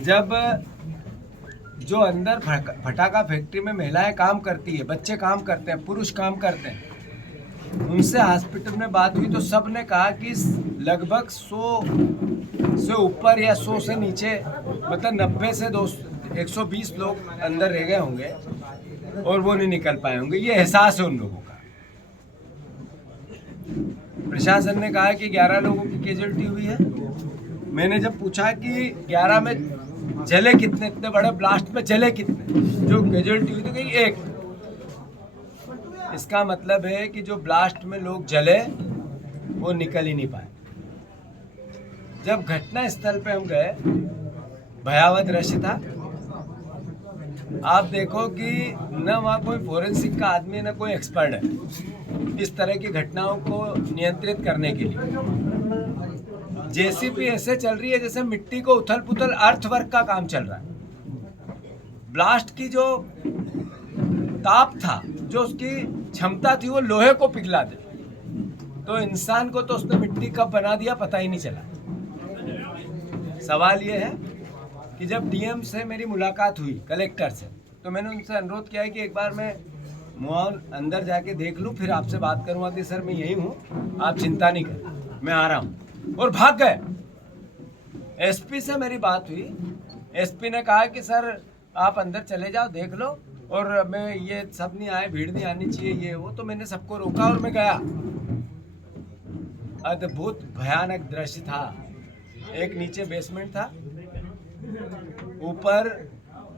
जब जो अंदर फटाका फैक्ट्री में महिलाएं काम करती है, बच्चे काम करते हैं, पुरुष काम करते हैं, उनसे हॉस्पिटल में बात हुई तो सब ने कहा कि लगभग 100 से ऊपर या 100 से नीचे, मतलब 90 से 120 लोग अंदर रह गए होंगे और वो नहीं निकल पाए होंगे। ये एहसास है उन लोगों का। प्रशासन ने कहा कि 11 लोगों की कैजुअल्टी हुई है। मैंने जब पूछा कि 11 में जले कितने, इतने बड़े ब्लास्ट में जले कितने, जो कैजुअल्टी हुई तो कहीं एक। इसका मतलब है कि जो ब्लास्ट में लोग जले वो निकल ही नहीं पाए। जब घटना स्थल पे हम गए, भयावह दृश्य था। आप देखो कि न वहाँ कोई फोरेंसिक का आदमी न कोई एक्सपर्ट है इस तरह की घटनाओं को नियंत्रित करने के लिए। जेसीबी ऐसे चल रही है जैसे मिट्टी को उथल पुथल अर्थवर्क का काम चल रहा है। ब्लास्ट की जो ताप था, जो उसकी क्षमता थी, वो लोहे को पिघला दे, तो इंसान को तो उसने मिट्टी कब बना दिया पता ही नहीं चला। सवाल ये है कि जब डीएम से मेरी मुलाकात हुई, कलेक्टर से, तो मैंने उनसे अनुरोध किया है कि एक बार मैं माहौल अंदर जाके देख लूँ, फिर आपसे बात करूँगा कि सर मैं यही हूँ, आप चिंता नहीं करें, मैं आ रहा हूँ। और भाग गए। एसपी से मेरी बात हुई, एसपी ने कहा कि सर आप अंदर चले जाओ, देख लो, और मैं ये सब नहीं आए, भीड़ नहीं आनी चाहिए, ये वो। तो मैंने सबको रोका और मैं गया। अद्भुत भयानक दृश्य था। एक नीचे बेसमेंट था, ऊपर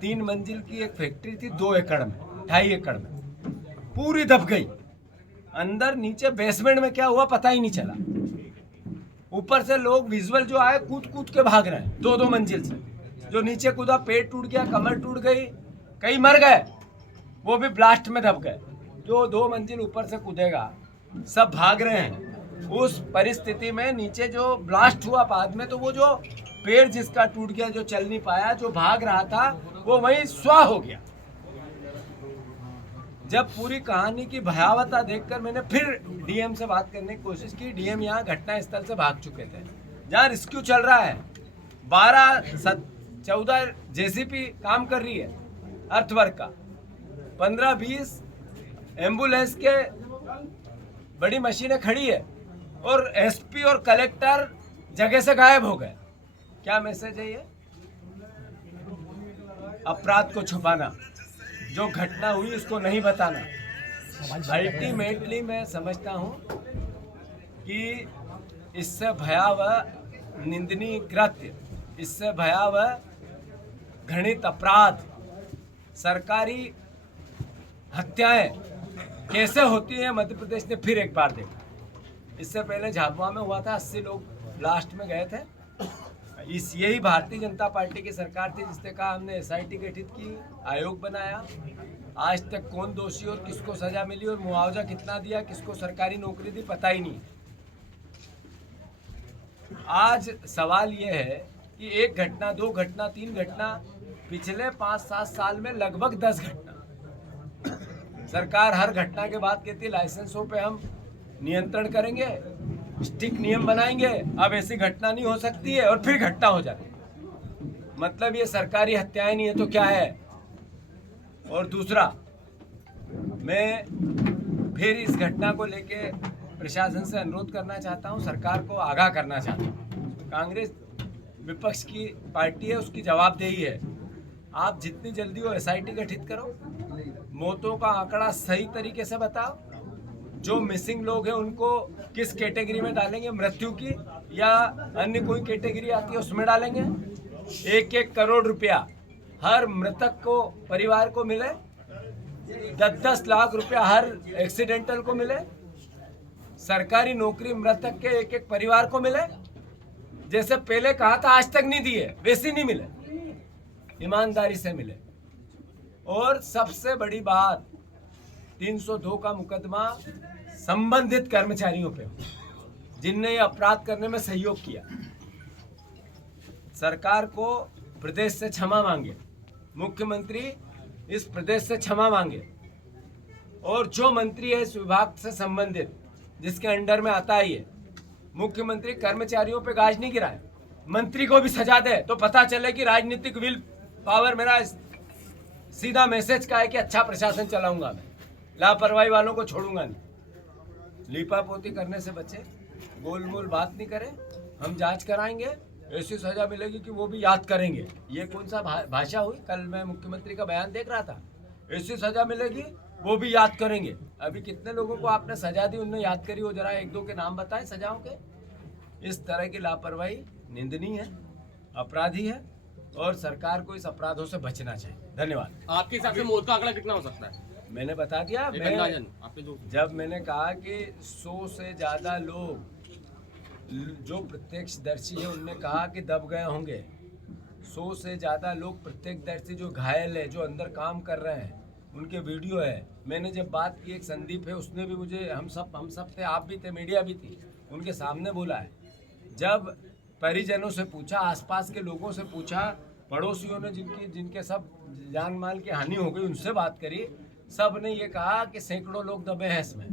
3 मंजिल की एक फैक्ट्री थी, 2 एकड़ में, 2.5 एकड़ में, पूरी दब गई। अंदर नीचे बेसमेंट में क्या हुआ पता ही नहीं चला। ऊपर से लोग विजुअल जो आए, कूद कूद के भाग रहे हैं 2-2 मंजिल से। जो नीचे कूदा पेट टूट गया, कमर टूट गई, कई मर गए, वो भी ब्लास्ट में दब गए। जो 2 मंजिल ऊपर से कूदेगा, सब भाग रहे हैं। उस परिस्थिति में नीचे जो ब्लास्ट हुआ बाद में, तो वो जो पैर जिसका टूट गया, जो चल नहीं पाया, जो भाग रहा था, वो वहीं स्वाह हो गया। जब पूरी कहानी की भयावहता देखकर मैंने फिर डीएम से बात करने की कोशिश की। डीएम यहाँ घटना स्थल से भाग चुके थे, जहाँ रेस्क्यू चल रहा है। 12-14 जेसीबी काम कर रही है अर्थवर्क का, 15-20 एम्बुलेंस के बड़ी मशीनें खड़ी है, और एसपी और कलेक्टर जगह से गायब हो गए। क्या मैसेज है ये? अपराध को छुपाना, जो घटना हुई उसको नहीं बताना। अल्टीमेटली मैं समझता हूँ कि इससे भयावह निंदनीय कृत्य, इससे भयावह घृणित अपराध, सरकारी हत्याएं कैसे होती हैं मध्य प्रदेश ने फिर एक बार देखा। इससे पहले झाबुआ में हुआ था, 80 लोग ब्लास्ट में गए थे। यही भारतीय जनता पार्टी की सरकार थी जिसने कहा हमने एसआईटी गठित की, आयोग बनाया। आज तक कौन दोषी और किसको सजा मिली और मुआवजा कितना दिया, किसको सरकारी नौकरी दी, पता ही नहीं। आज सवाल यह है कि 1 घटना, 2 घटना, 3 घटना, पिछले 5-7 साल में लगभग 10 घटना। सरकार हर घटना के बाद कहती है लाइसेंसों पे हम नियंत्रण करेंगे, स्ट्रिक्ट नियम बनाएंगे, अब ऐसी घटना नहीं हो सकती है, और फिर घटना हो जाती है। मतलब ये सरकारी हत्याएं नहीं है तो क्या है? और दूसरा, मैं फिर इस घटना को लेके प्रशासन से अनुरोध करना चाहता हूं, सरकार को आगाह करना चाहता हूं। कांग्रेस विपक्ष की पार्टी है, उसकी जवाबदेही है। आप जितनी जल्दी हो एसआईटी गठित करो, मौतों का आंकड़ा सही तरीके से बताओ, जो मिसिंग लोग हैं उनको किस कैटेगरी में डालेंगे, मृत्यु की या अन्य कोई कैटेगरी आती है उसमें डालेंगे। 1-1 करोड़ रुपया हर मृतक को, परिवार को मिले, 10-10 लाख रुपया हर एक्सीडेंटल को मिले, सरकारी नौकरी मृतक के 1-1 परिवार को मिले। जैसे पहले कहा था आज तक नहीं दिए, वैसे नहीं मिले, ईमानदारी से मिले। और सबसे बड़ी बात, 302 का मुकदमा संबंधित कर्मचारियों पे, जिनने ये अपराध करने में सहयोग किया। सरकार को प्रदेश से क्षमा मांगे, मुख्यमंत्री इस प्रदेश से क्षमा मांगे, और जो मंत्री है इस विभाग से संबंधित, जिसके अंडर में आता ही है, मुख्यमंत्री कर्मचारियों पे गाज नहीं गिराए, मंत्री को भी सजा दे तो पता चले कि राजनीतिक विल पावर मेरा सीधा मैसेज का है कि अच्छा प्रशासन चलाऊंगा मैं, लापरवाही वालों को छोड़ूंगा नहीं। लीपापोती करने से बचे, गोल गोल बात नहीं करें। हम जांच कराएंगे, ऐसी सजा मिलेगी कि वो भी याद करेंगे। ये कौन सा भाषा हुई? कल मैं मुख्यमंत्री का बयान देख रहा था, ऐसी सजा मिलेगी वो भी याद करेंगे। अभी कितने लोगों को आपने सजा दी, उनने याद करी? वो जरा एक दो के नाम बताएं सजाओं के। इस तरह की लापरवाही निंदनीय है, अपराधी है और सरकार को इस अपराधों से बचना चाहिए। धन्यवाद। आपके हिसाब से मौत का आंकड़ा कितना हो सकता है? मैंने बता दिया, आपके जब मैंने कहा कि 100 से ज़्यादा लोग जो प्रत्यक्षदर्शी है उनने कहा कि दब गए होंगे। 100 से ज़्यादा लोग प्रत्यक्षदर्शी जो घायल है, जो अंदर काम कर रहे हैं, उनके वीडियो है। मैंने जब बात की, एक संदीप है, उसने भी मुझे, हम सब थे, आप भी थे, मीडिया भी थी, उनके सामने बोला है। जब परिजनों से पूछा, आसपास के लोगों से पूछा, पड़ोसियों ने जिनके सब जान माल की हानि हो गई, उनसे बात करी, सब ने ये कहा कि सैकड़ों लोग दबे हैं इसमें।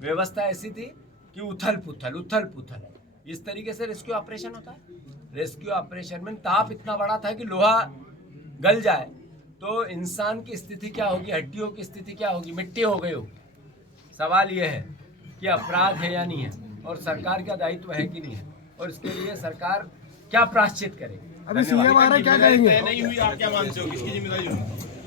व्यवस्था ऐसी थी कि उथल पुथल। इस तरीके से रेस्क्यू ऑपरेशन होता है। रेस्क्यू ऑपरेशन में ताप इतना बड़ा था कि लोहा गल जाए तो इंसान की स्थिति क्या होगी, हड्डियों की स्थिति क्या होगी, मिट्टी हो गई होगी। सवाल ये है कि अपराध है या नहीं है, और सरकार का दायित्व है कि नहीं है, और इसके लिए सरकार क्या प्रायश्चित करे। अभी सीएम आ रहा है, क्या कहेंगे? नहीं हुई, आप क्या मानते हो, किसकी जिम्मेदारी होगी?